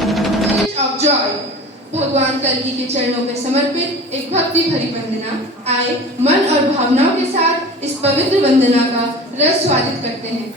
Message of joy। भगवान कल्कि के चरणों में समर्पित एक भक्ति भरी वंदना। आए मन और भावनाओं के साथ इस पवित्र वंदना का रस स्वादित करते हैं।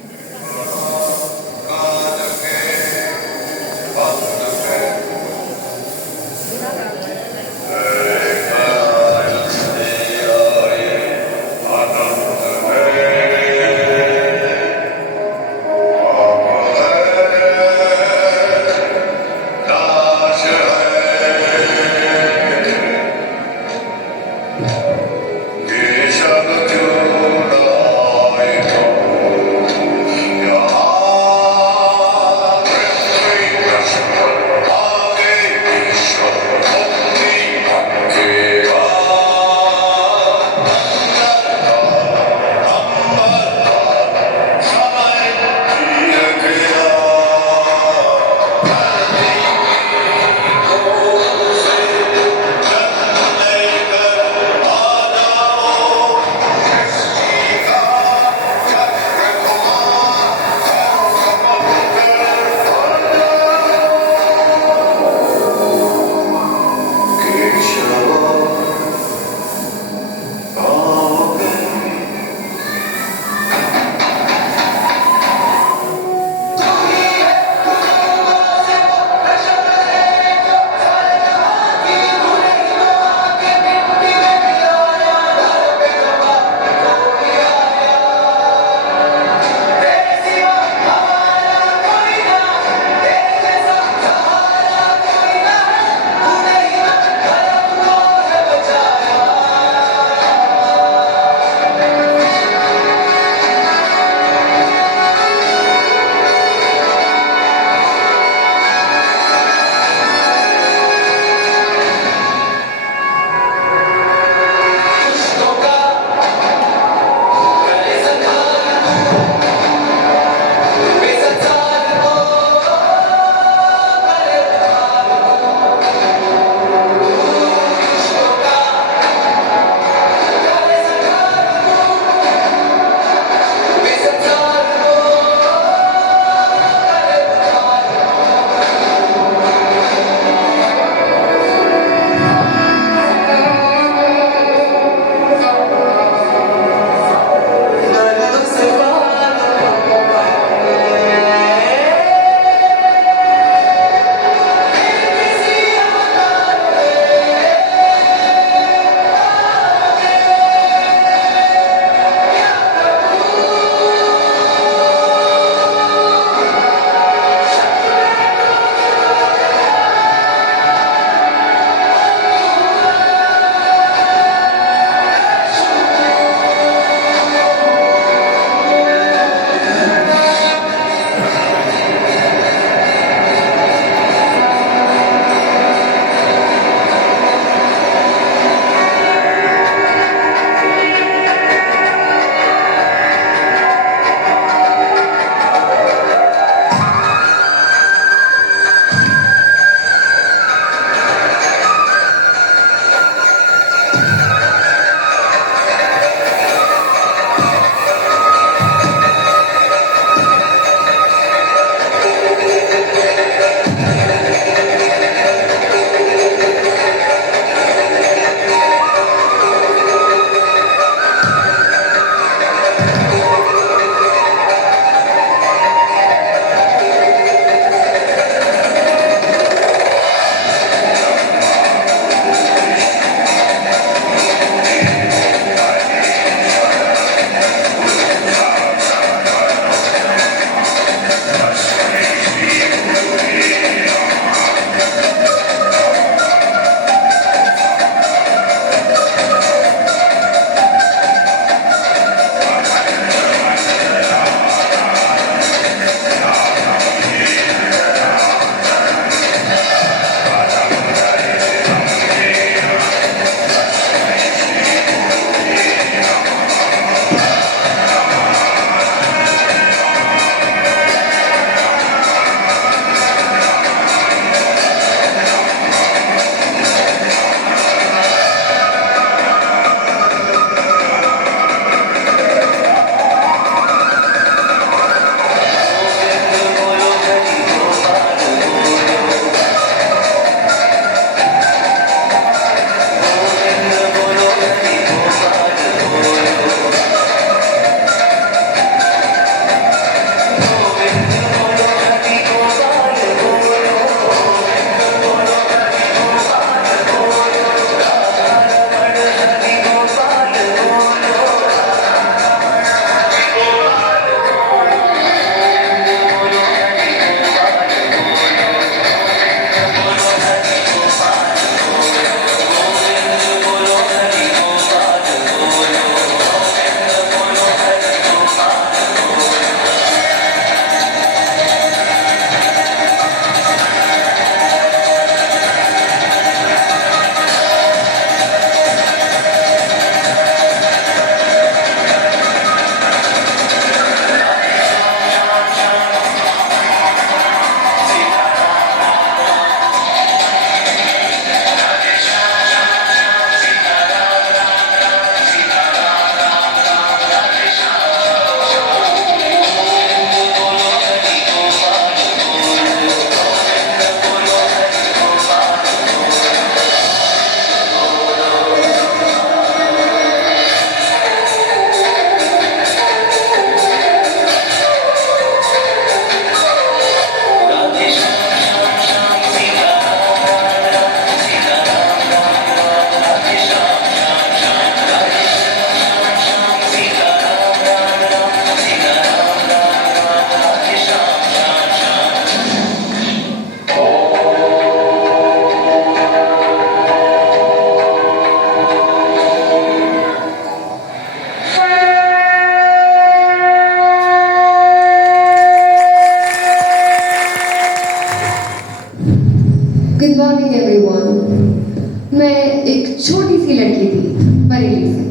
सी लड़की थी, बरेली से।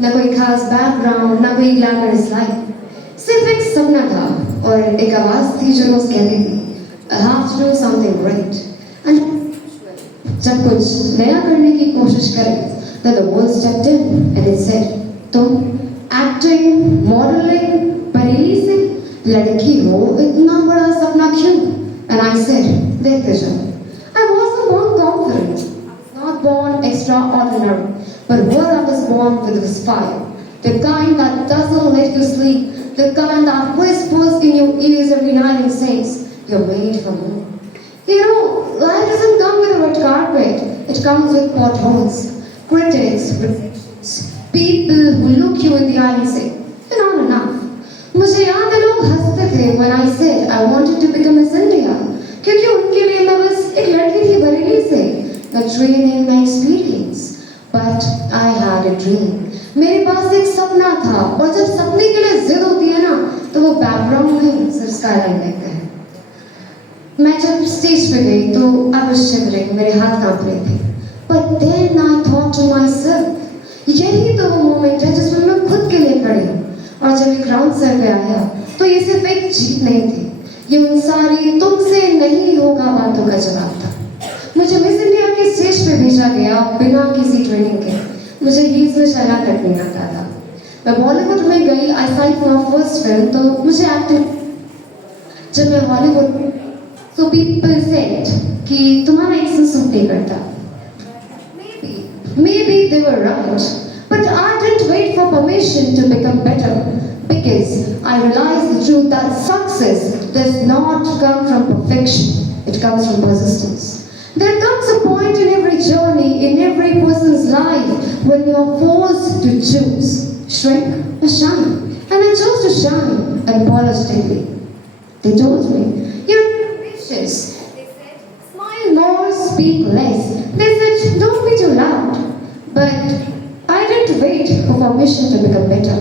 न कोई खास बैकग्राउंड, न कोई ग्लैमरस लाइफ, सिर्फ एक सपना था और एक आवाज थी जो रोज कहती थी, I have to do something great. And जब कुछ नया करने की कोशिश करें, then the world stepped in and it said, तुम एक्टिंग, मॉडलिंग, बरेली से लड़की हो, इतना बड़ा सपना क्यों? And I said, देखते जाओ. I wasn't born confident, not born extraordinary, but what I was born with was fire. The kind that doesn't let you sleep, the kind that whispers in your ears every night and says, you're made for more. You know, life doesn't come with a red carpet. It comes with potholes, critics, rejections, people who look you in the eye and say, you're not enough. मुझे याद है लोग हंसते थे when I said I wanted to become Miss India, क्योंकि उनके लिए मैं बस एक लड़की थी बरेली से, no training, no experience, but I had a dream. मेरे पास एक सपना था और जब सपने के लिए जिद होती है ना, तो वो बैकग्राउंड में सिर्फ स्काईलाइन देखते हैं। मैं जब स्टेज पे गई तो I was shivering, मेरे हाथ कांप रहे थे। But then I thought to myself, यही तो वो मोमेंट है जिसमें मैं खुद के लिए खड़ी हूँ। और जब ये क्राउन सर पे आया, तो ये सिर्फ एक जीत नहीं थी, ये उन सारी तुमसे नहीं होगा बातों का जवाब था। मुझे मिस इंडिया के स्टेज पे भेजा गया बिना किसी ट्रेनिंग के। मुझे हील्स में चलना तक नहीं आता था। मैं बॉलीवुड में गई, I signed for my first film, तो मुझे एक्टिंग। जब मैं हॉलीवुड, so people said कि तुम्हारा एक्सेंट सूट नहीं करता। Maybe they were right, but I didn't wait for permission to become better, because I realized the truth that success does not come from perfection, it comes from persistence. There comes a point in every journey, in every person's life, when you're forced to choose, shrink or shine. And I chose to shine unapologetically. They told me, you're ambitious. They said, smile more, speak less. They said, don't be too loud. But I didn't wait for permission to become better,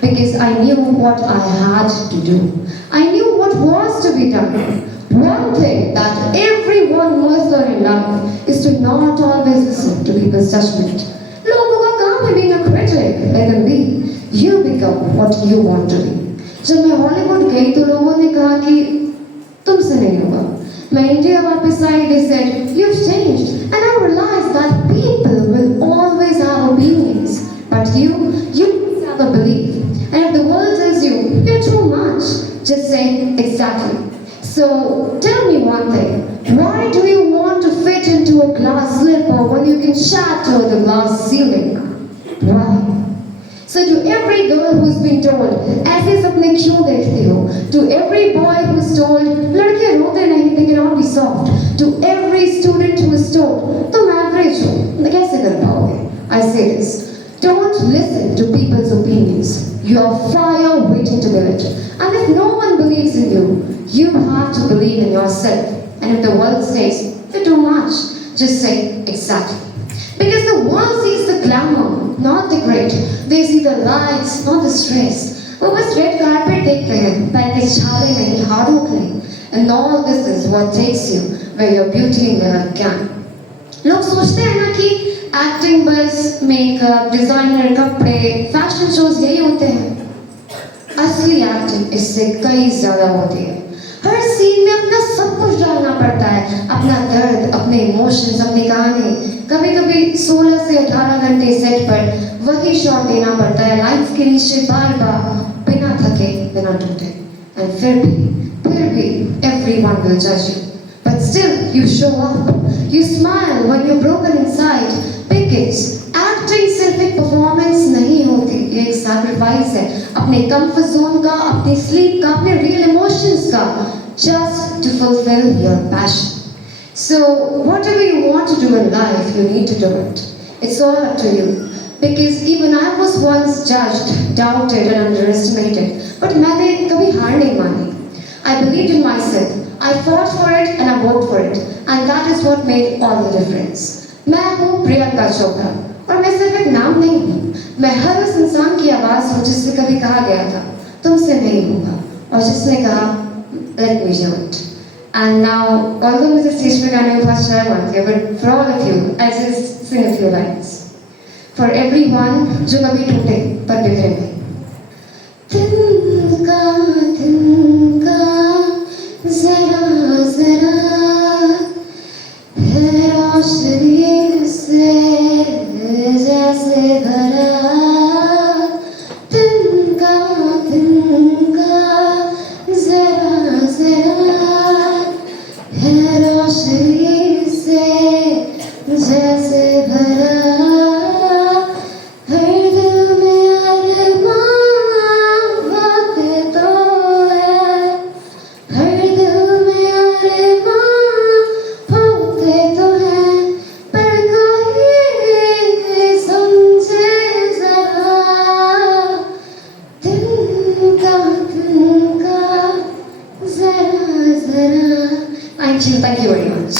because I knew what I had to do. I knew what was to be done. One thing that everyone must learn in life is to not always listen to people's judgment. लोगों का काम है being a critic, let them be. You become what you want to be. जब मैं Hollywood गई तो लोगों ने कहा कि तुमसे नहीं होगा। मैं इंडिया वापस आई, they said, you've changed. And I realized that people will always have opinions, but you have a belief. And if the world tells you, you're too much, just say, exactly. So, tell me one thing. Why do you want to fit into a glass slipper when you can shatter the glass ceiling? Why? So to every girl who's been told, ऐसे सपने क्यों देखती हो? To every boy who's told, लड़के रोते नहीं, they cannot be soft. To every student who is told, तुम average हो, कैसे कर पाओगे? I say this, don't listen to people's opinions. You are fire waiting to be lit. And if no one believes in you, you have to believe in yourself. And if the world says, you're too much, just say, exactly. Because the world sees the glamour, not the great. They see the lights, not the stress. वो बस red carpet देखते हैं, पैर के छाले नहीं, हाथों नहीं. And all this is what takes you where your beauty never can. लोग सोचते हैं ना कि acting बस makeup, designer कपड़े, fashion shows यही होते हैं. असली एक्टिंग इससे कई ज़्यादा होती है। हर सीन में अपना सब कुछ डालना पड़ता है, अपना दर्द, अपने इमोशंस, अपनी कहानी। कभी-कभी 16 से 18 घंटे सेट पर वही शॉट देना पड़ता है, लाइट्स के नीचे बार-बार, बिना थके, बिना टूटे। And फिर भी, everyone will judge you. But still, you show up. You smile when you're broken inside, because acting सिर्फ एक परफॉर्मेंस नहीं होती, ये एक सैक्रिफाइस है अपने कंफर्ट जोन का, अपने स्लीप का, अपने रियल इमोशंस का, just to fulfill your passion. So whatever you want to do in life, you need to do it. It's all up to you. Because even I was once judged, doubted and underestimated, but मैंने कभी हार नहीं मानी. I believed in myself. I fought for it and I worked for it, and that is what made all the difference. मैं हूँ प्रियंका चोपड़ा और मैं सिर्फ एक नाम नहीं हूँ, मैं हर उस इंसान की आवाज़ हूँ जिससे कभी कहा गया था तुमसे नहीं होगा, और जिसने कहा let me do it. And now, although मुझे स्टेज पे गाने में बहुत शर्म आती है, but for all of you, I just sing a few lines. for everyone जो कभी टूटे पर बिखरे नहीं। तिनका तिनका जरा जरा है रोशनी से जैसे भरा, तिनका तिनका जरा जरा है रोशनी से जैसे भरा, हर दिल में अरमां बातें तो है, हर दिल में अरमां बातें तो है, पर कोई समझे जरा, तिनका तिनका जरा जरा। Thank you very much.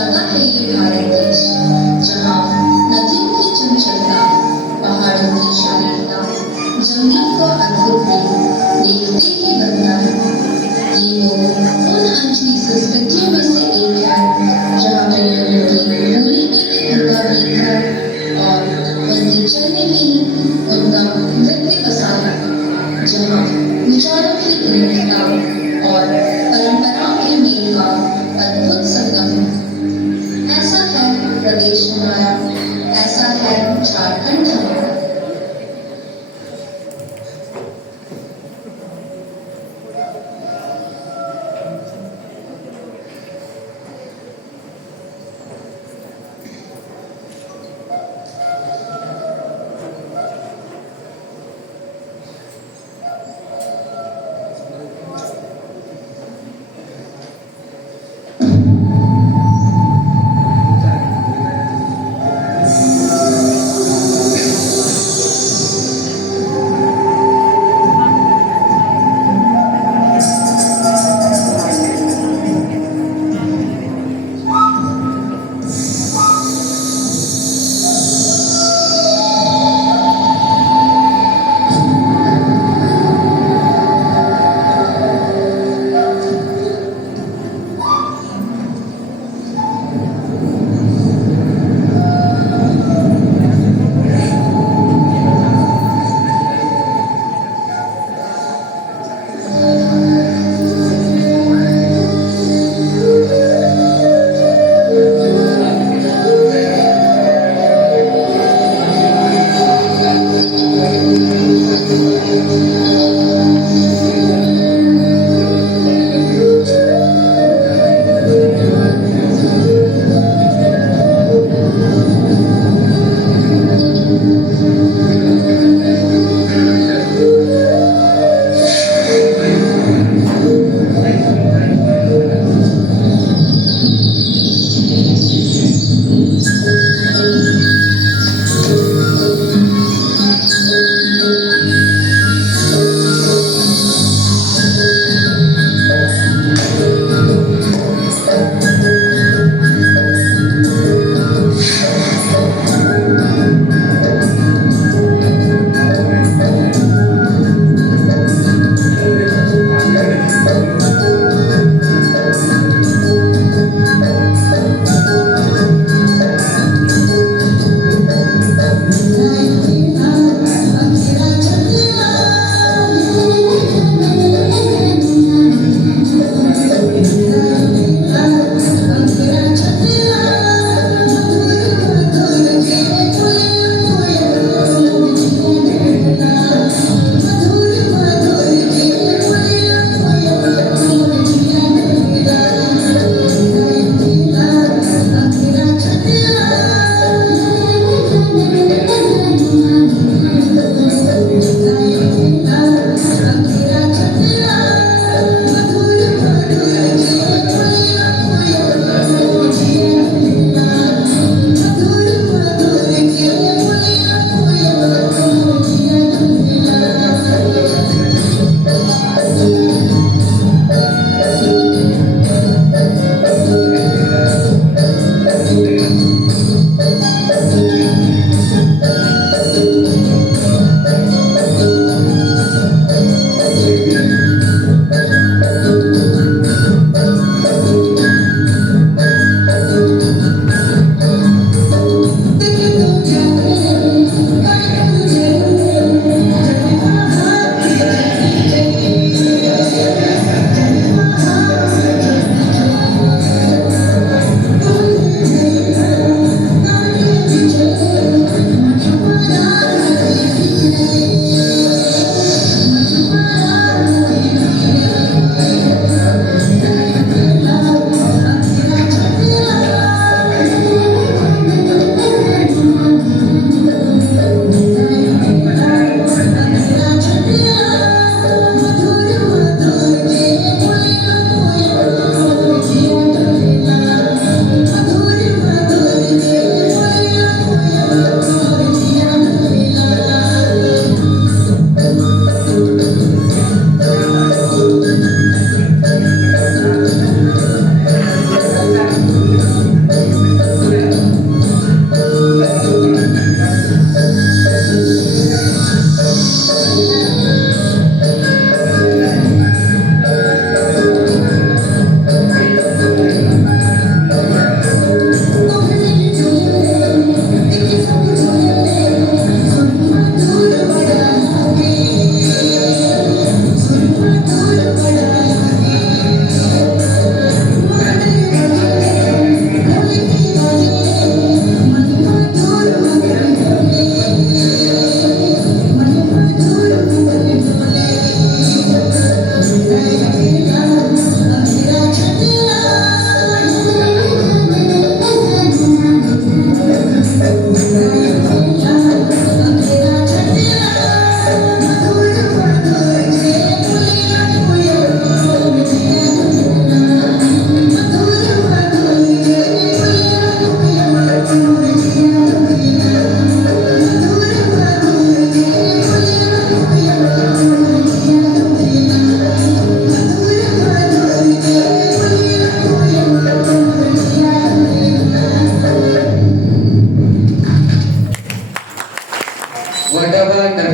दर्शाता है ये भारत देश, जहाँ नदियों की चंचलता, पहाड़ों की शालीनता, जंगलों का अद्भुत प्रेम देखते ही बनता है। ये लोग उन अनछुई संस्कृतियों में से एक है जहाँ के लोगों की बोली में भी उनका गीत है और उनके चलने में ही उनका नृत्य बसा है, जहाँ विचारों की विविधता और परंपराओं के मेल का अद्भुत संगम है। ऐसा है प्रदेश हमारा, ऐसा है झारखंड हमारा।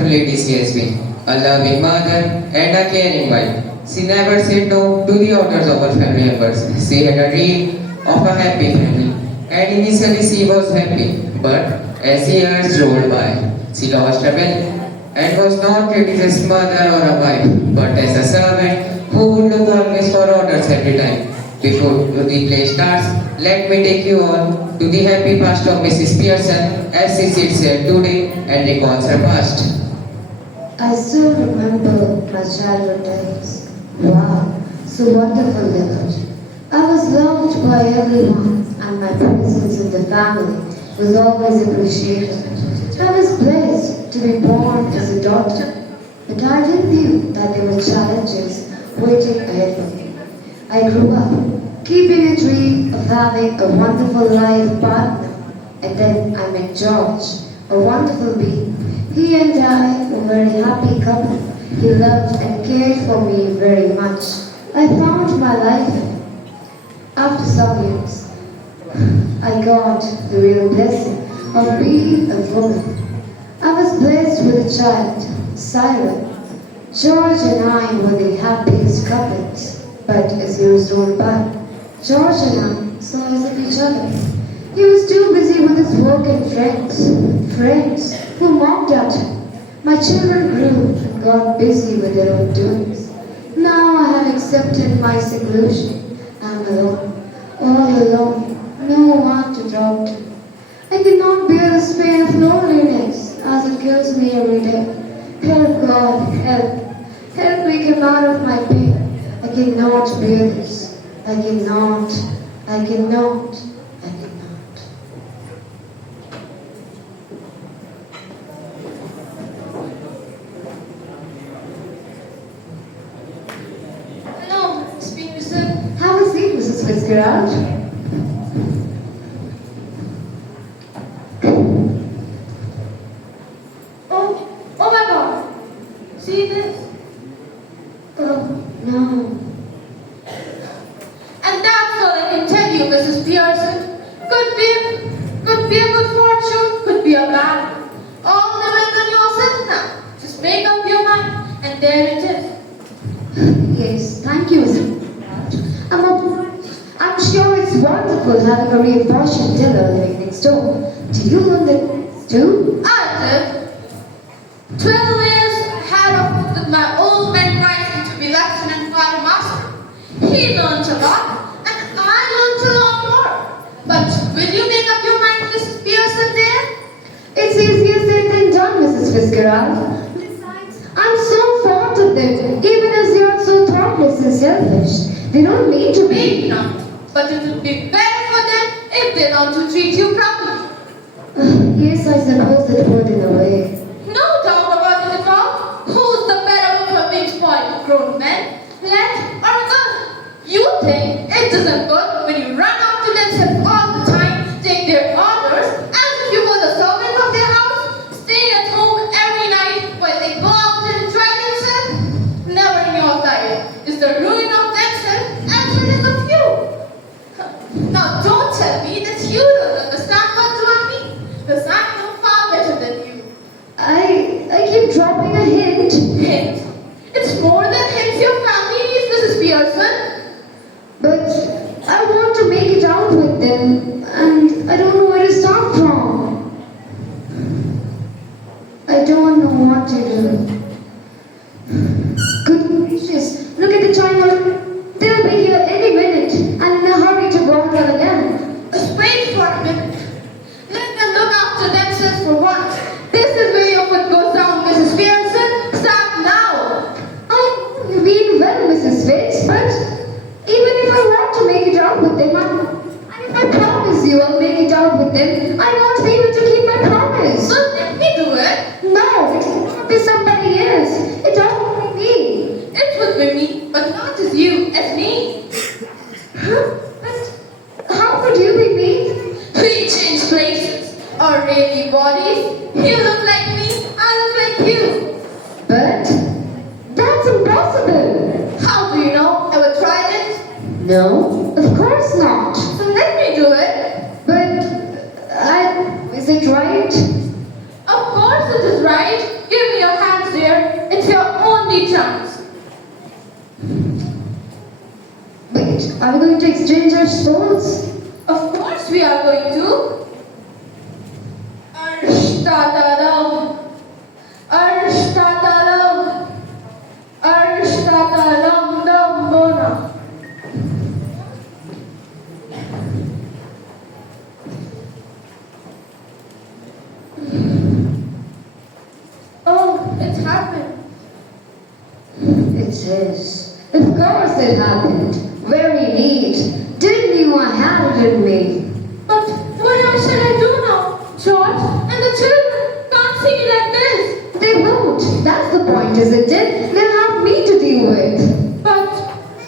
wonderful lady she has been, a loving mother and a caring wife. She never said no to the orders of her family members. She had a dream of a happy family, and initially she was happy. But as years rolled by, she lost her belly and was not treated as a mother or a wife, but as a servant who would look always for orders every time. Before the play starts, let me take you on to the happy past of Mrs. Pearson as she sits here today and recalls her past. I still remember my childhood days. Wow, so wonderful they were. I was loved by everyone, and my presence in the family was always appreciated. I was blessed to be born as a daughter, but I didn't knew that there were challenges waiting ahead of me. I grew up keeping a dream of having a wonderful life partner, and then I met George, a wonderful being. He and I were a very happy couple. He loved and cared for me very much. I found my life in him. After some years, I got the real blessing of being a woman. I was blessed with a child, Siren. George and I were the happiest couples, but as years rolled by, George and I saw us at each other. He was too busy with his work and friends who mocked at him. My children grew and got busy with their own doings. Now I have accepted my seclusion. I'm alone, all alone, no one to talk to. I cannot bear this pain of loneliness as it kills me every day. Help God, help. Help me come out of my pain. I cannot bear this. I cannot. I cannot. I cannot. Hello, Miss Peterson. Have a seat, Mrs. Fitzgerald. Oh my God. See this? Oh, no. And that's all I can tell you, Mrs. Pearson. Could be a good fortune, could be a bad one. All depends on yourself now. Just make up your mind, and there it is. Yes, thank you, Mrs. I'm sure it's wonderful having a real fortune teller living next door. Do you learn that too? I did. 12 years had of with my old man rising to be lieutenant quartermaster. He learned a lot, and I learned a lot more. But will you make up your mind, Mrs. Pearson, dear? It's easier said than done, Mrs. Fitzgerald. Besides, I'm so fond of them, even as they are so thoughtless and selfish. They don't mean to be. Maybe not. But it would be better for them if they learn to treat you properly. Yes, I suppose it would in a way. No doubt about it at all. Who's the better for being spoiled, grown men, lad or girl? You think it isn't good when you run after themselves all the time, take their orders as if you were the servant of their house, stay at home every night while they go out and try themselves? Never in your life is the ruin of themselves as well as of you. Now don't tell me that you don't understand what do I mean, because I know far better than you. I keep dropping a hint. Hint. It's more than hints your family needs, Mrs. Pearson. But I want to make it out with them, and I don't know where to start from. I don't know what to do. Good gracious, look at the time. They'll be here any minute, and in a hurry to go out again. Just wait for a minute. Let them look after themselves for once. This is where your foot goes down, Mrs. Pearson. Stop now. I mean well, Mrs. Fitz, but even if I want to make it out with them, and if I promise you I'll make it out with them, I won't be able to keep my promise. So let me do it. No, it cannot be somebody else. It ought to be me. It would be me, but not as you, as me. Huh? But how could you be me? We change places, or really bodies. You look like me, I look like you. But that's impossible. How do you know? Ever tried it? No, of course not. So let me do it. But is it right? Of course it is right. Give me your hand. fresh souls? Of course we are going to. Arshtatalam. Arshtatalam. Arshtatalam Dambona. Oh, it's happened. It is. Of course it happened. Very neat. Didn't you I had it in me? But what else shall I do now? George and the children can't see me like this. They won't. That's the point, isn't it? They'll have me to deal with. But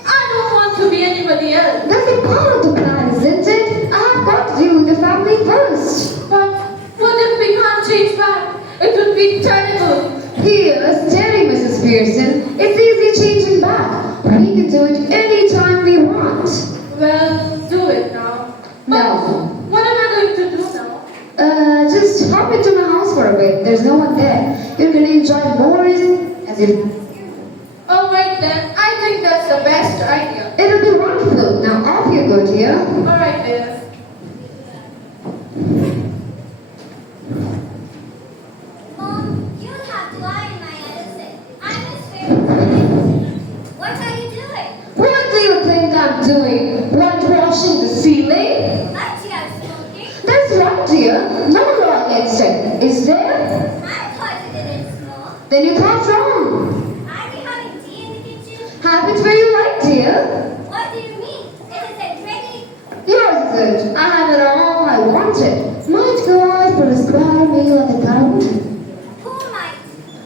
I don't want to be anybody else. That's a part of the plan, isn't it? I have got to deal with the family first. But what if we can't change back? It would be terrible. Here, steady, Mrs. Pearson. It's easy changing back. We can do it any time we want. Well, do it now. But No. what am I going to do now? Just hop into my house for a bit. There's no one there. You can enjoy Morris as you. Alright then, I think that's the best idea. It'll be wonderful. Now off you go, dear. Alright dear. Mom, you'll have to iron my Edison. I'm his favorite. What are you doing? What do you think I'm doing? Whitewashing the ceiling? Not just smoking. That's right, dear. No law against it. Is there? I thought you didn't smoke. Then you thought wrong. Are we having tea in the kitchen? Have it where you like, dear. What do you mean? It isn't ready. Yours isn't. I have it all I wanted. Might go out for a square meal at the count. Who might?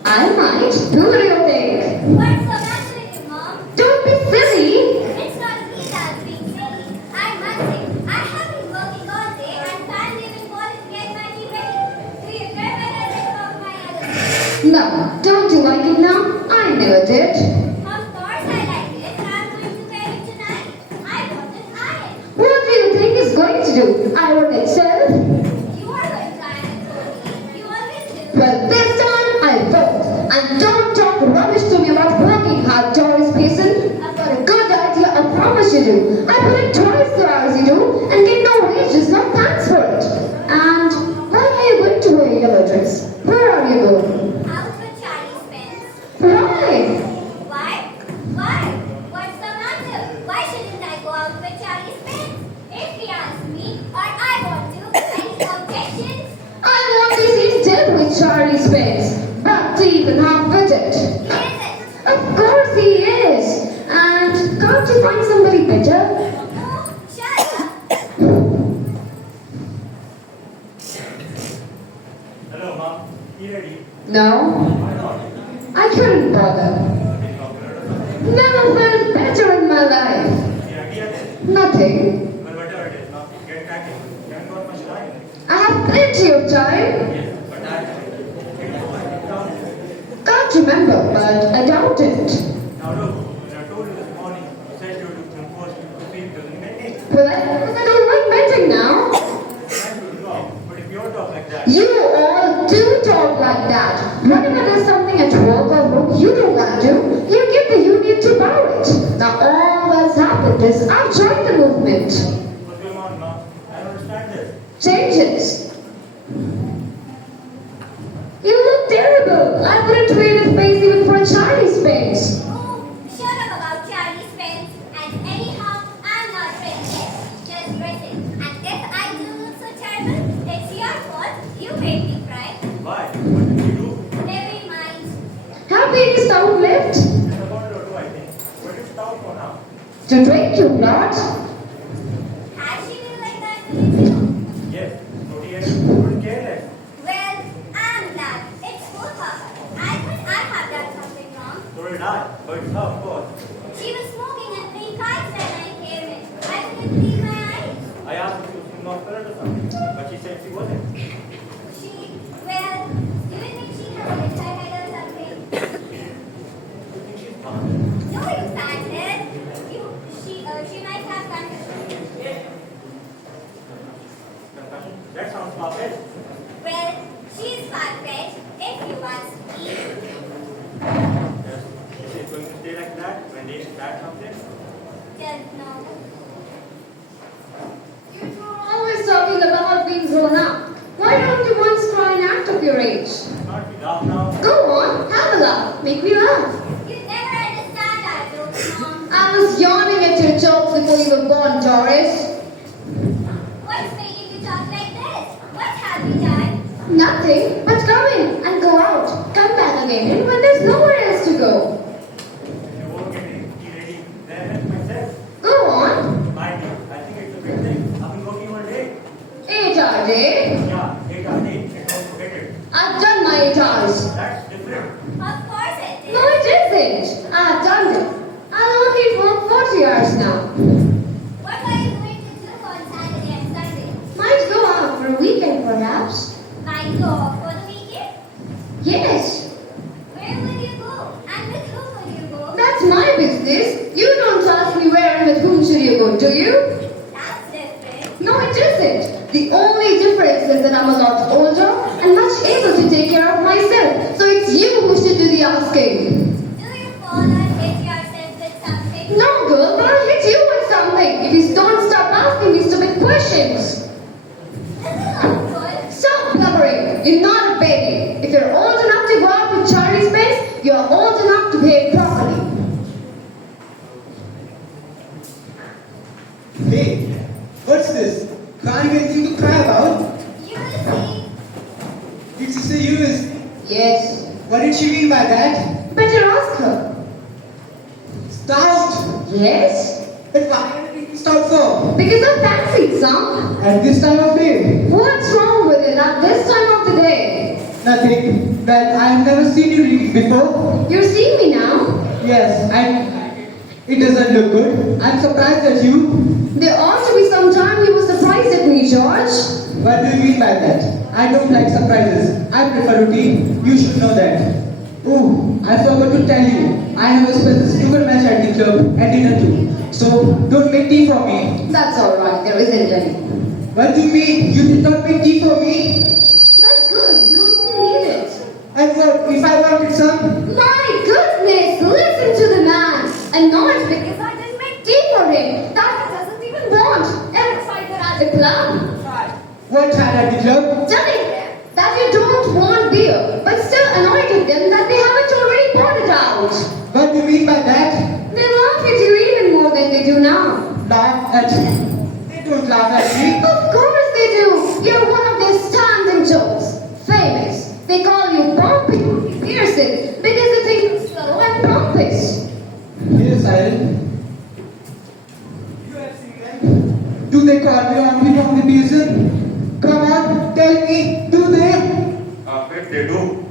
I might. Who do you think? What's the matter with you, Mom? Don't be silly. It's not me that's being silly. I must say, I have been working all day and can't even bother to get my tea ready. Do you care when I let off my Edison? No, don't you like it now? I never did. Of course I like it. I'm going to wear it tonight. I want an iron. What do you think it's going to do? Iron itself? You are going to iron it for me. You always do. Well, this time I won't. And don't talk rubbish to me about working hard, Doris Pearson. I've got a good idea, I promise you do. I put in twice the hours you do and get no wages, no thanks for it. And why are you going to wear a yellow dress? Where are you going? Out for Charlie's pens. Why? Why? Why? What's the matter? Why shouldn't I go out for Charlie's pens? If he asks me, or I want to, any objections? I want to see dead with Charlie's face. But even half-witted. He isn't. Of course he is. And can't you find somebody better? No, shut up. Hello, Mom. You ready? No, Why not? I couldn't bother. Never felt better in my life. The idea is, Nothing. well, whatever it is, now get cracking. You haven't got much time. I have plenty of time. Yes, but Can't remember, but I doubt it. now look, when I told you this morning, you said you would compose to see if there's any mending. Well, I don't like betting now. I should know, but if you talk like that, You all do talk like that. Whenever there's something at work or home you don't want to do, you get the union to borrow it. Now all that's happened is I've joined the movement. what's going on, Mom? I don't understand this. Changes. You look terrible. I wouldn't trade a face even for a Chinese face. Oh, shut up about Charlie's pens. And anyhow, I'm not ready yet. Just dressing. And if I do look so terrible, it's your fault. You made me cry. Why? What did you do? Never mind. Have we any stout left? It's a bottle or two, I think. What is stout for now? To drink, you not? Has she been like that with you? Yes, so he couldn't care less. Well, I'm glad. It's both of us. I thought I have done something wrong. So did I, but it's her, of course. She was smoking and playing kites when I came in. I couldn't believe my eyes. I asked if she was in off color or something, but she said she wasn't. Well, do you think she has a little head or something? Do you think she's fine? No, you can't. She might have concussion. Concussion? That sounds far-fetched. Well, she's far-fetched if you ask me. Yes. Is she going to stay like that when Dad comes in? Just no. Nothing, but come in and go out. Come back again when there's nowhere else to go. If you won't get it ready, then I myself. Go on. Mind you, I think it's a great thing. I've been working all day. 8 hour day. Yeah, 8 hours day. And don't forget it. I've done my 8 hours. That's different. Of course it is. No, it isn't. I've done it. I'll only work 40 hours now. What are you going to do on Saturday and Sunday? Might go out for a weekend perhaps. Might go off for the weekend? Yes, Where will you go? And with whom will you go? that's my business. You don't ask me where and with whom should you go, do you? That's different. No, it isn't. The only difference is that I'm a lot older and much able to take care of myself. So it's you who should do the asking. Do you fall and hit yourself with something? No, girl, but I'll hit you with something if you don't stop asking me stupid questions. This is awful. Stop blubbering. You're not a baby. If you're old enough to go out with Charlie's friends, you're old enough to behave properly. Hey, what's this? Can't anything to cry about? You see, Did she say you is? Yes. What did she mean by that? Better ask her. Stout! Yes? But why are you stout for? Because I fancied some. At this time of day? What's wrong with it at this time of the day? Nothing. Well, I have never seen you read before. You're seeing me now. Yes, and it doesn't look good. I'm surprised at you. There ought to be some time you were surprised at me, George. What do you mean by that? I don't like surprises. I prefer routine. You should know that. Oh, I forgot to tell you. I have a special snooker match at the club and dinner too. So don't make tea for me. That's alright, there isn't any. What do you mean? You did not make tea for me? That's good, you don't need it. And what if I wanted some? My goodness, listen to the man. And not because I didn't make tea for him. That he doesn't even want. Every cider at the club. What had at the club? Telling them that you don't want beer, but still annoyed with them that they haven't already poured it out. What do you mean by that? They laugh at you even more than they do now. Laugh at They don't laugh at me. Of course they do. You're one of their standing jokes. Famous. They call you Pompey Pearson because they think you're slow and pompous. Yes, I'll. You have seen them? Do they call me on me from the Pearson? Come on, tell me, do they? If they do.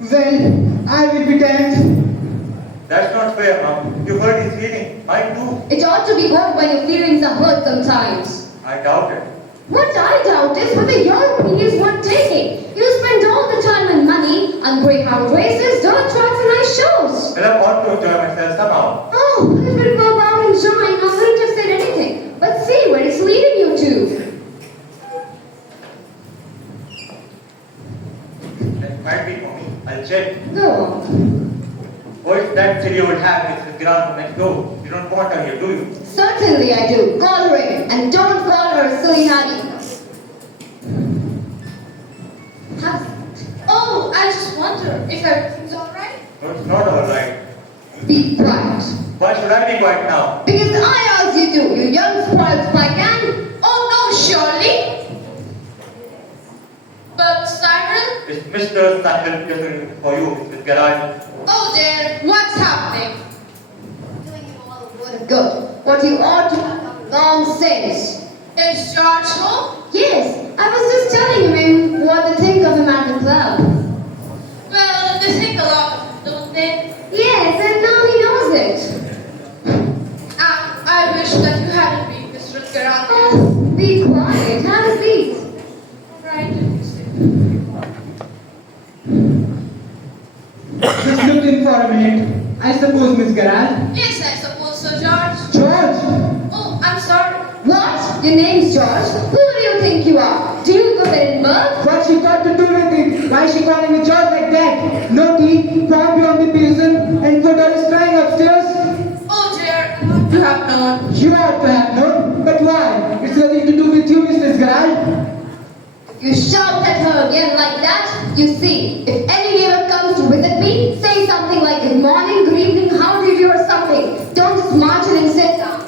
Well, I will be damned. That's not fair, Mom. You hurt his feeling. Mine too. It ought to be good when your feelings are hurt sometimes. I doubt it. What I doubt is whether your opinion is worth taking. You spend all the time and money on greyhound races, dirt tracks, and nice shows. Well, I want to enjoy myself somehow. Oh, if it were about enjoying, I wouldn't have said anything. But see where it's leading you to. That might be for me. I'll check. Go on. Oh, it's that silly old hag Mrs. Grant next door. You don't want her here, do you? Certainly I do. Call her in. And don't call her a silly Hattie. Oh, I just wonder if everything's alright. No, it's not all right. Be quiet. Why should I be quiet now? Because I asked you to, you young spoiled spycan. Oh no, surely. But Cyril? It's Mr. Sandal just for you, Mrs. Garage. Oh dear, what's happening? Doing you all a word of good. What you ought to have done long since. Is George home? Yes, I was just telling him what to think of him at the club. Well, they think a lot, don't they? Yes, and now he knows it. I wish that you hadn't been Mr. Garante. Oh, be quiet. Have a seat. Right. Just look in for a minute. I suppose, Miss Garage. Yes, I suppose so, George. George! Oh, I'm sorry. What? Your name's George? Who do you think you are? Do you go there in birth? What she got to do with it? Why she calling me George like that? No tea, found you on the Pearson, and put her crying upstairs? Oh dear, I ought to have known. You ought to have known. But why? It's nothing to do with you, Mrs. Garage. You shout at her again like that? You see, if any neighbor comes to visit me, say something like good morning, good evening, how do you do or something. Don't just march in and sit down.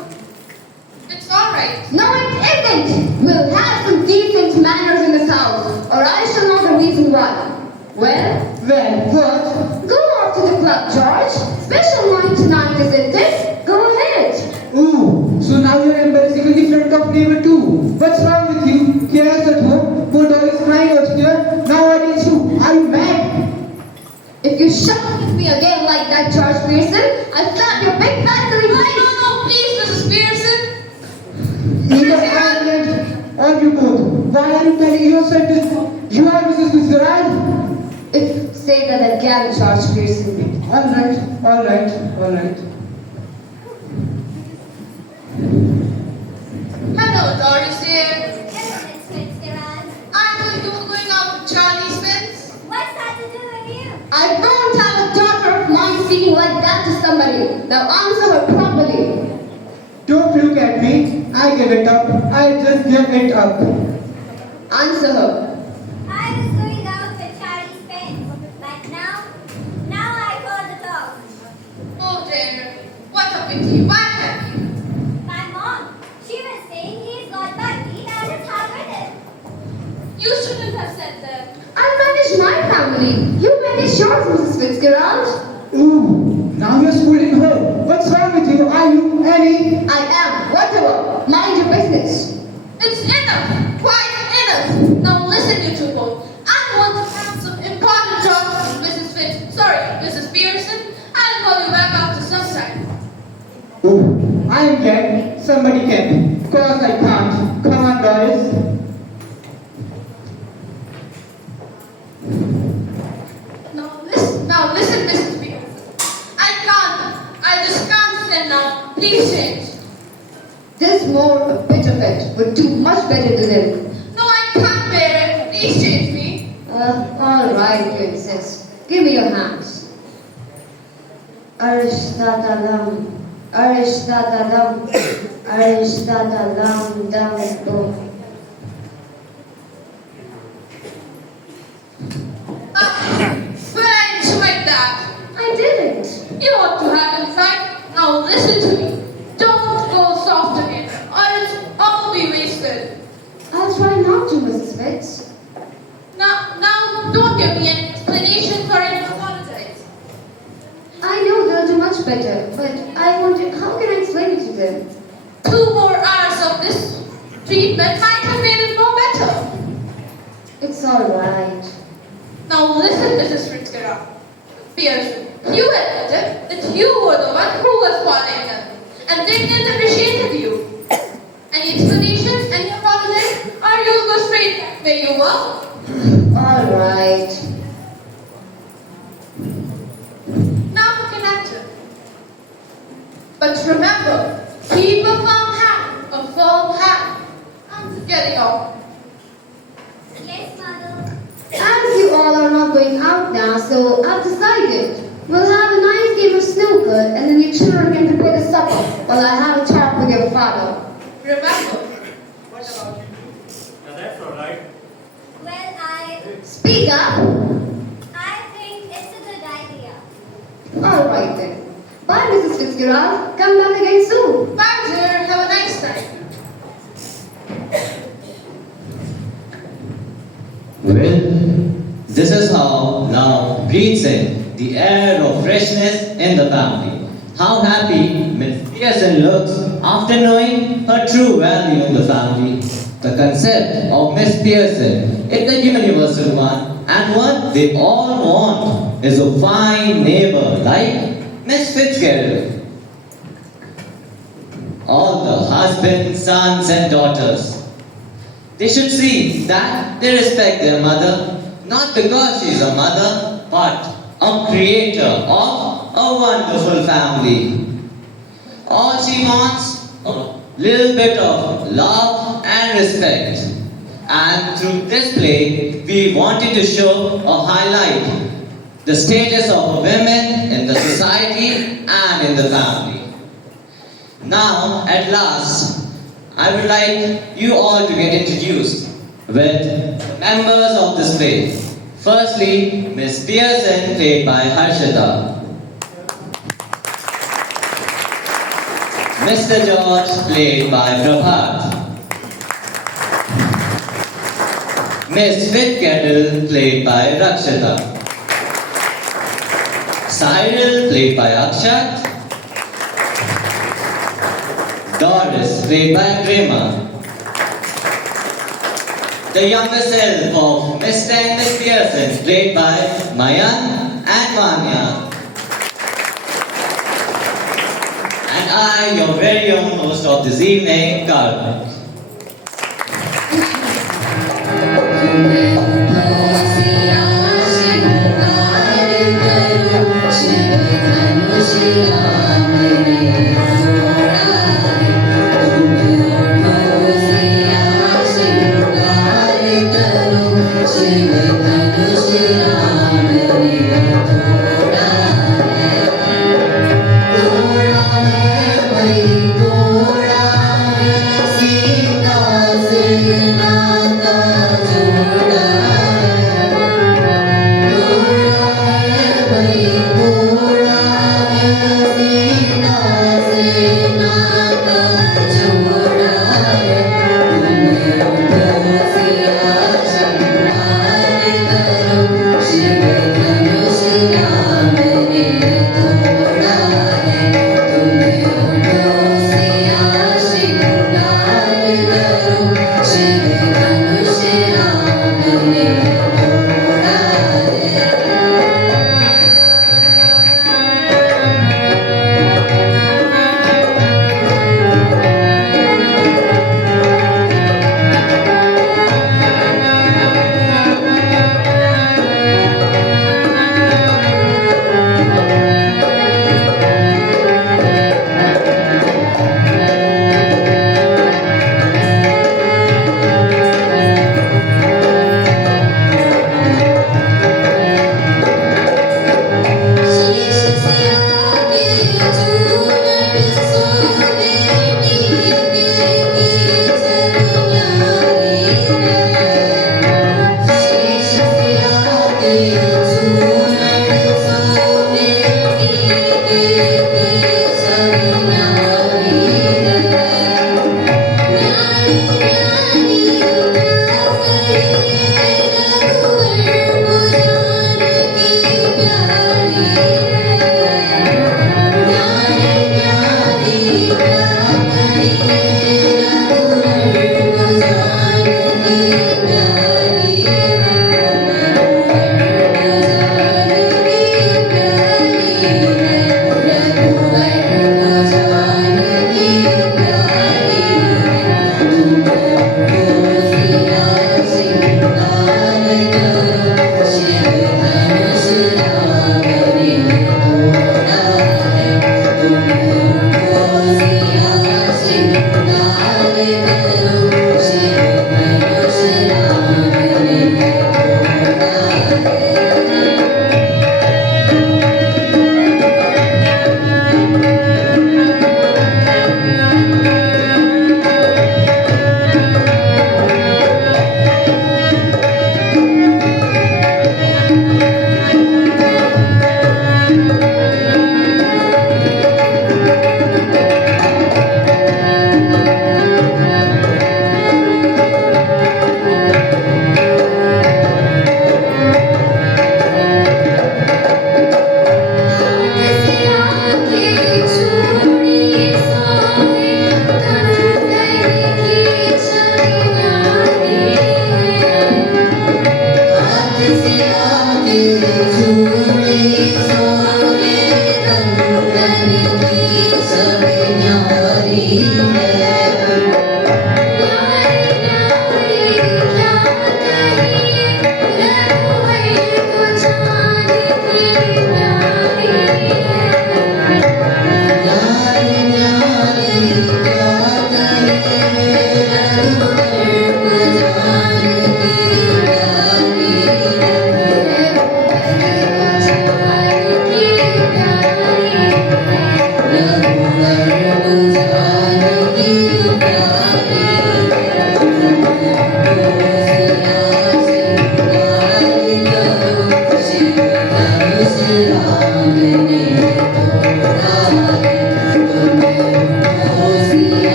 It's alright. No, it isn't. We'll have some decent manners in this house, or I shall not be reasonable. Well, What? go off to the club, George. Special night tonight, isn't it? Go ahead. Ooh, so now you're embarrassing in front of neighbor too. What's wrong with you? Chaos at home, poor dog is crying out here. Now against you. Are you mad? If you shout at me again like that, George Pearson, I'll slap your big fat silly face. No, please, Mrs. Pearson. Either I or you both. Why are you telling yourself this? You are Mrs. Fitzgerald? If say that again, George Pearson. Alright. Hello, Doris here. Hello, Miss Fitzgerald. I know you were going out with Charlie Spence. What's that to do with you? I don't have a daughter of mine speaking like that to somebody. Now answer her properly. Don't look at me. I give it up. I just give it up. Answer her. I was going out with Charlie Spence, but now I call the dog. Oh dear, what a pity. Why have you? My mom, she was saying he's got buggy and it's hard-headed. You shouldn't have said that. I manage my family. You manage yours, Mrs. Fitzgerald. Ooh, now you're scolding her. What's wrong with you? Are you any? I am. Whatever. Mind your business. It's enough. Quite enough. Now listen, you two both. I want to have some important talk with Mrs. Fitz. Sorry, Mrs. Pearson. I'll call you back after some time. Ooh, I am glad somebody can. Cause I can't. Come on, Doris. Now listen, Mrs. Pearson. I just can't stand now. Please change. This more a bit of it would do much better to them. No, I can't bear it. Please change me. All right, you insist. Give me your hands. Arishtadalam, Arishtadalam, Arishtadalam, dam, boom. Well, I enjoyed that. I didn't. You ought to have, in fact. Now listen to me. Don't go soft again, or it'll all be wasted. I'll try not to, Mrs. Fitz. Now, don't give me an explanation for it. Apologize. I know they'll do much better, but I wondered how can I explain it to them? 2 more hours of this treatment might have made it more better. It's all right. Now listen, Mrs. Fitzgerald. Pearson, you admitted that you were the one who was following them, and they didn't appreciate you. Any explanations? Any apologies? Or you'll go straight back where you were? All right. Now you can answer. But remember, keep a firm hand, a firm hand. I'm getting off. Yes, mother. As you all are not going out now, so I've decided we'll have a nice game of snooker and then you children can prepare the supper while I have a talk with your father. Remember, What about you two? Now that's alright. Well, Speak up. I think it's a good idea. All right then. Bye, Mrs. Fitzgerald. Come back again soon. bye dear, have a nice time. Well, this is how now breathes in the air of freshness in the family. How happy Miss Pearson looks after knowing her true value in the family. The concept of Miss Pearson is the universal one, and what they all want is a fine neighbor like Miss Fitzgerald. All the husbands, sons, and daughters, they should see that they respect their mother, not because she's a mother, but a creator of a wonderful family. All she wants, a little bit of love and respect. And through this play, we wanted to show or highlight the status of women in the society and in the family. Now, at last, I would like you all to get introduced with the members of this play. Firstly, Miss Pearson, played by Harshita. Mr. George, played by Prabhat. Miss Kettle played by Rakshita. Cyril played by Akshat. Doris played by Prema. The younger self of Mr. and Miss Pearson played by Mayan and Vanya. And I, your very own host of this evening, Karthik. See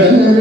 Thank you.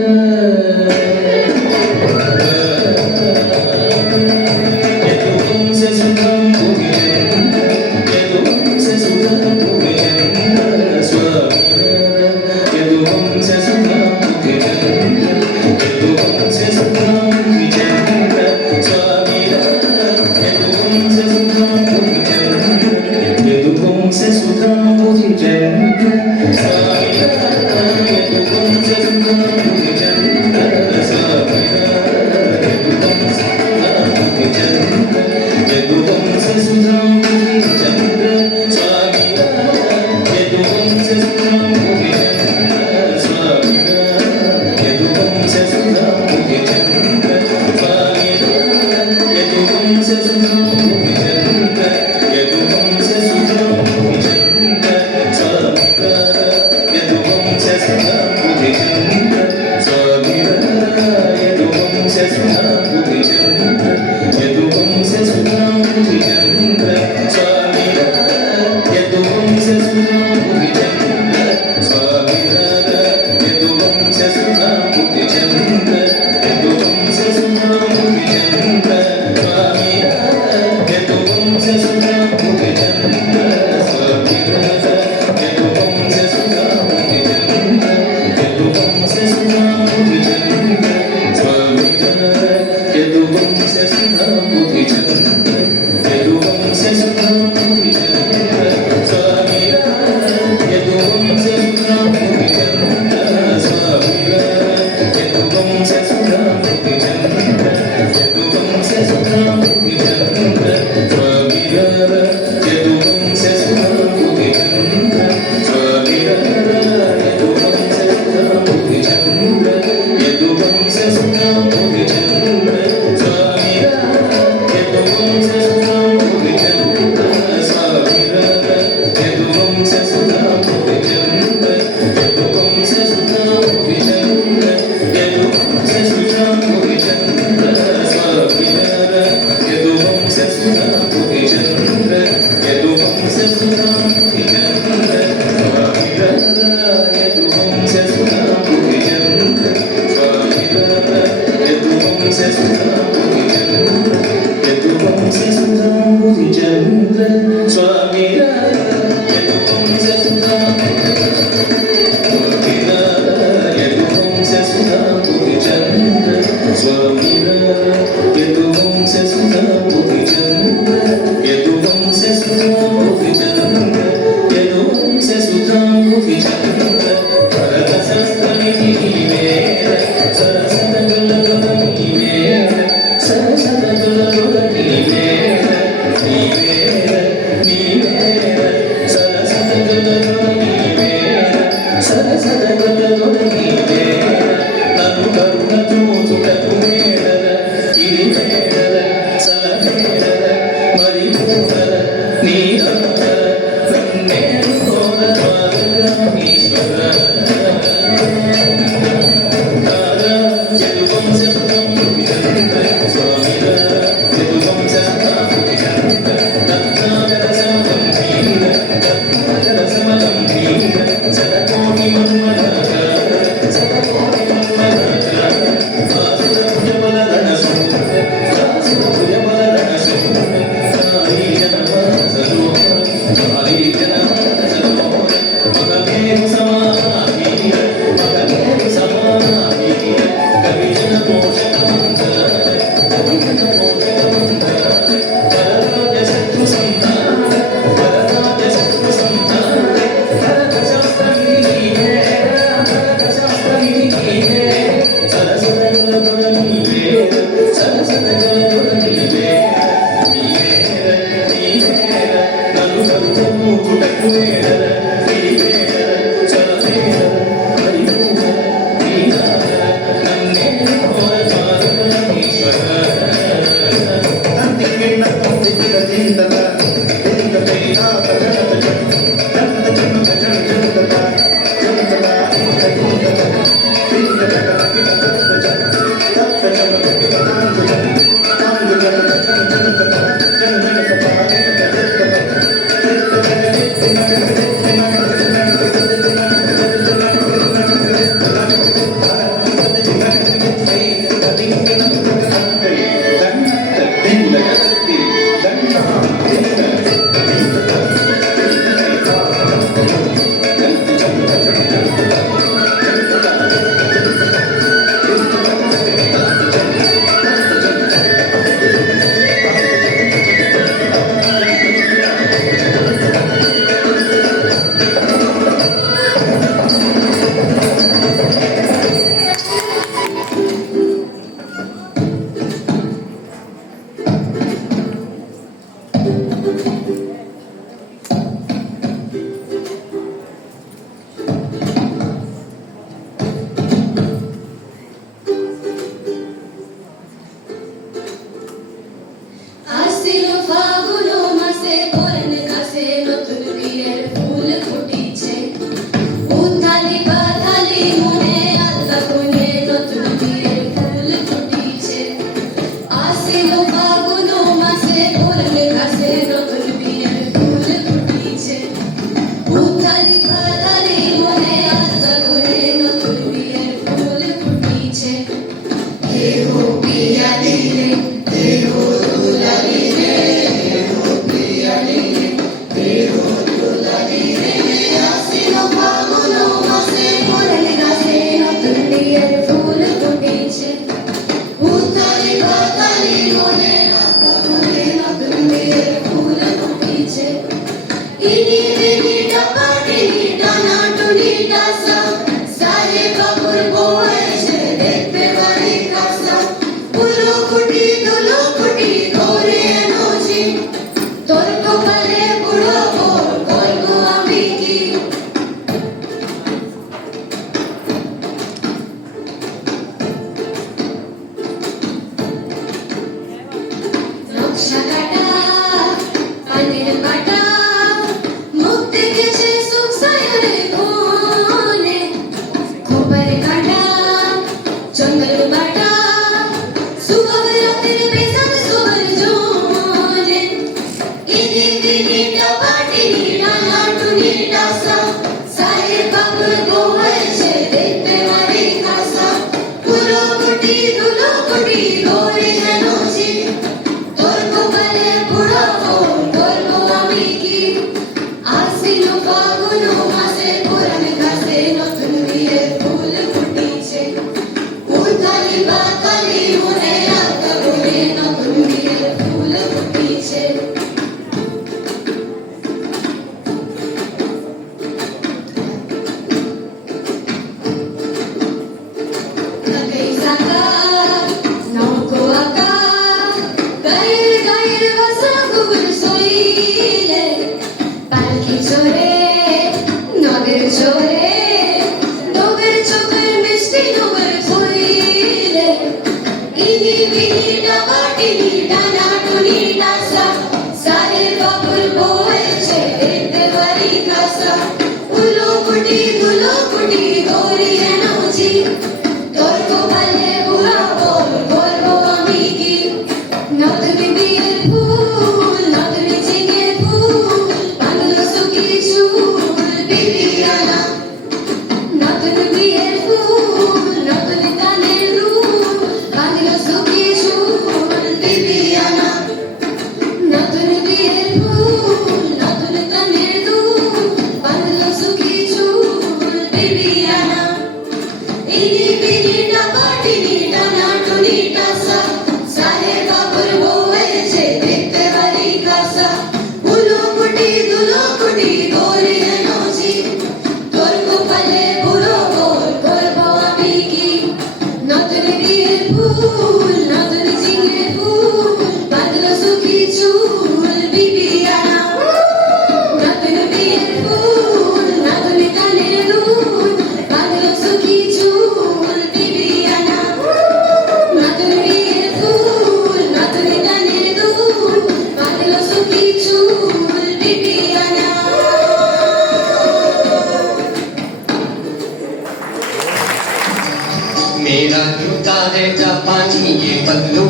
मेरा जूता है जापानी ये Patlu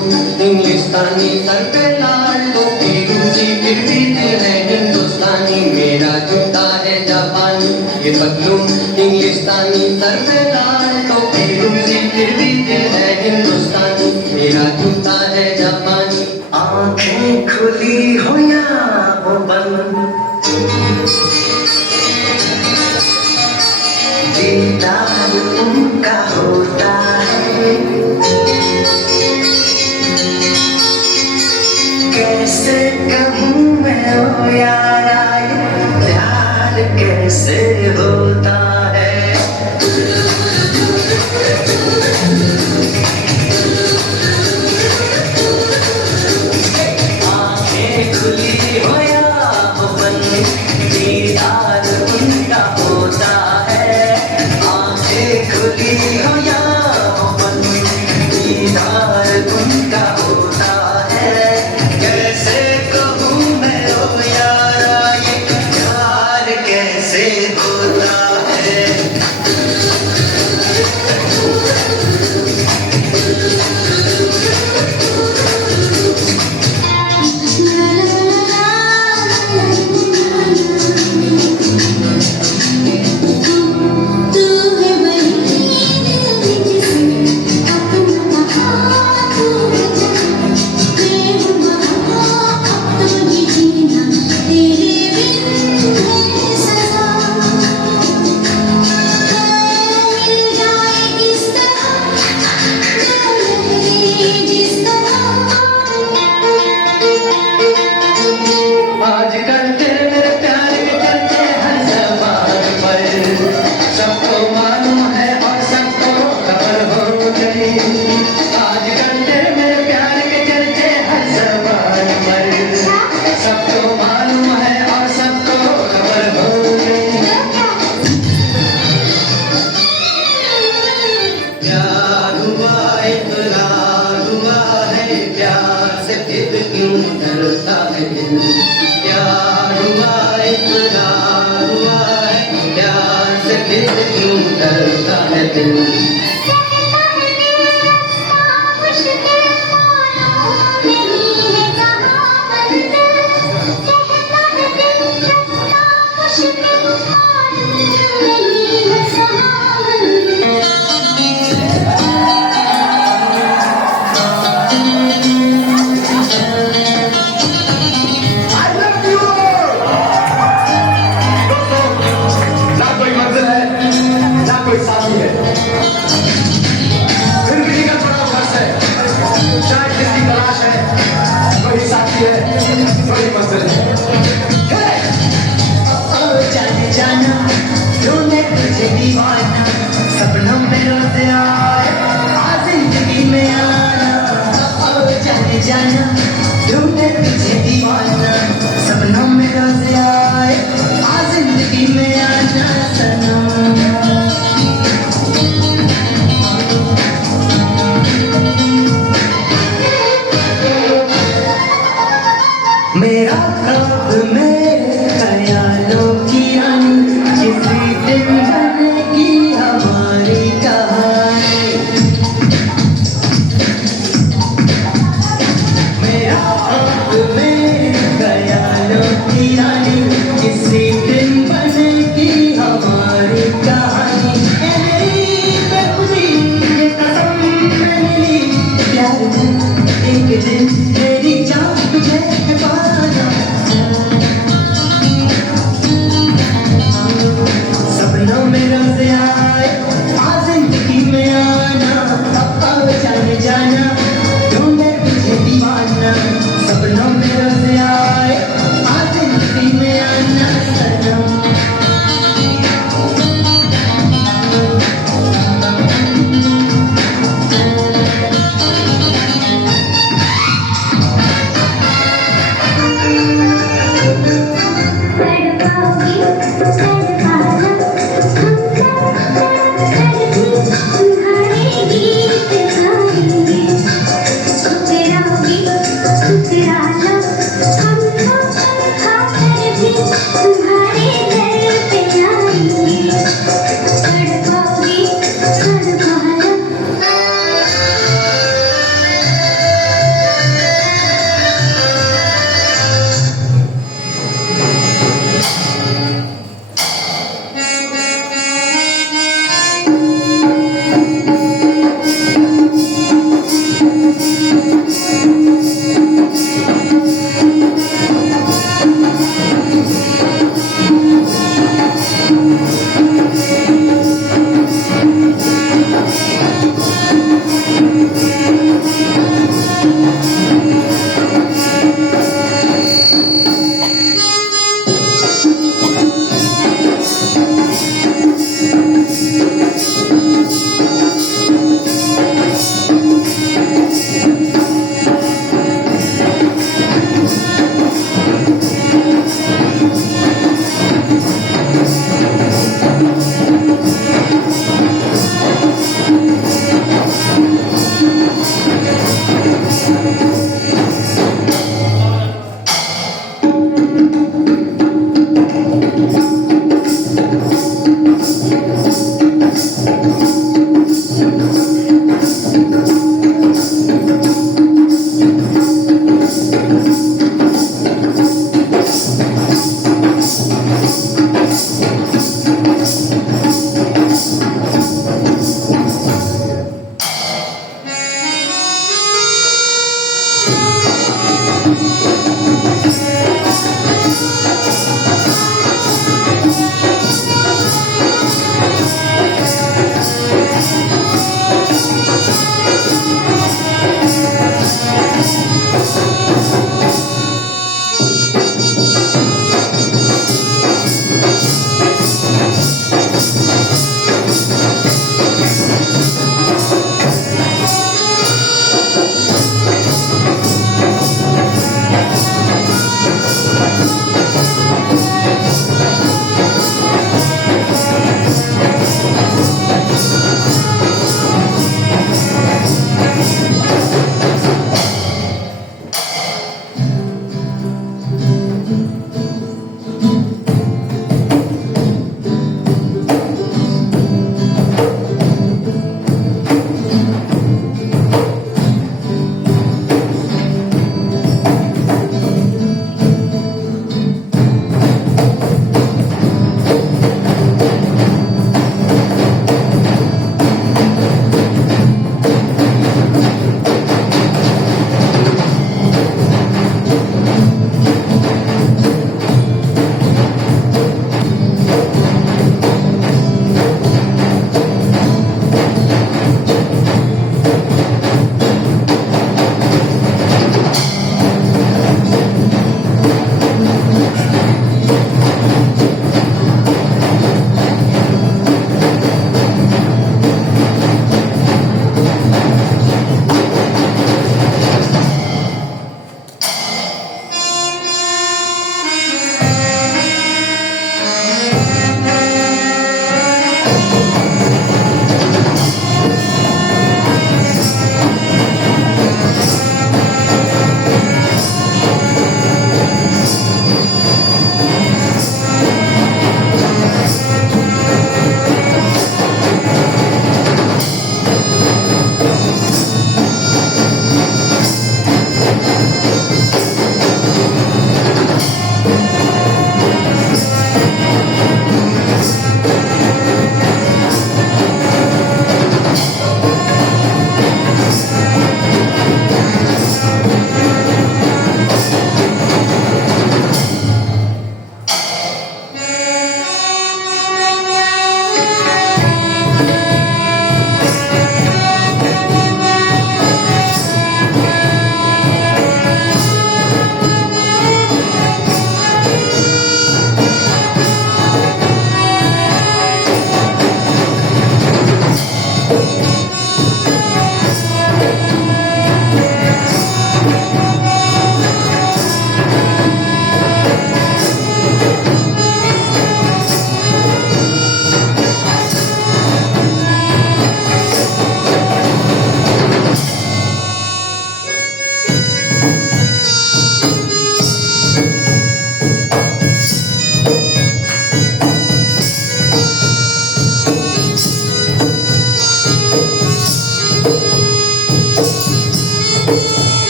इंग्लिस्तानी sir पे लाल टोपी ऊंची फिर भी दिल है हिंदुस्तानी मेरा जूता है जापानी ये पतलू इंग्लिस्तानी सर पे लाल टोपी ऊंची फिर भी दिल है हिंदुस्तानी मेरा जूता है जापानी आंखें खुली हो या हो बंद दीदार उनका होता है कैसे कहूँ मैं ओ यारा ये प्यार कैसे होता है आंखें खुली हो या हो बंद दीदार उनका होता है आंखें खुली दिल प्यार हुआ इकरार हुआ है प्यार से दिल क्यों डरता है दिल I love you all! दोस्तों, ना कोई मंजिल है, ना कोई साथी है। फिर भी निकल पड़ा घर से। शायद किसकी तलाश है, वही साथी है, वही मंजिल है। Hey! ओ जाने जाना ढूंढे तुझे दीवाना सपनों में रोज आए आ जिंदगी में आना ओ जाने जाना ढूंढे तुझे दीवाना सपनों में रोज आए आ जिंदगी में आना सनम मेरा ख्वाब मेरे ख्यालों की रानी किसी दिन बनेगी हमारी कहानी मेरा ख्वाब मेरे ख्यालों की रानी किसी दिन बनेगी हमारी कहानी ए मेरी बेखुदी ये कसम मैंने ली प्यार में एक दिन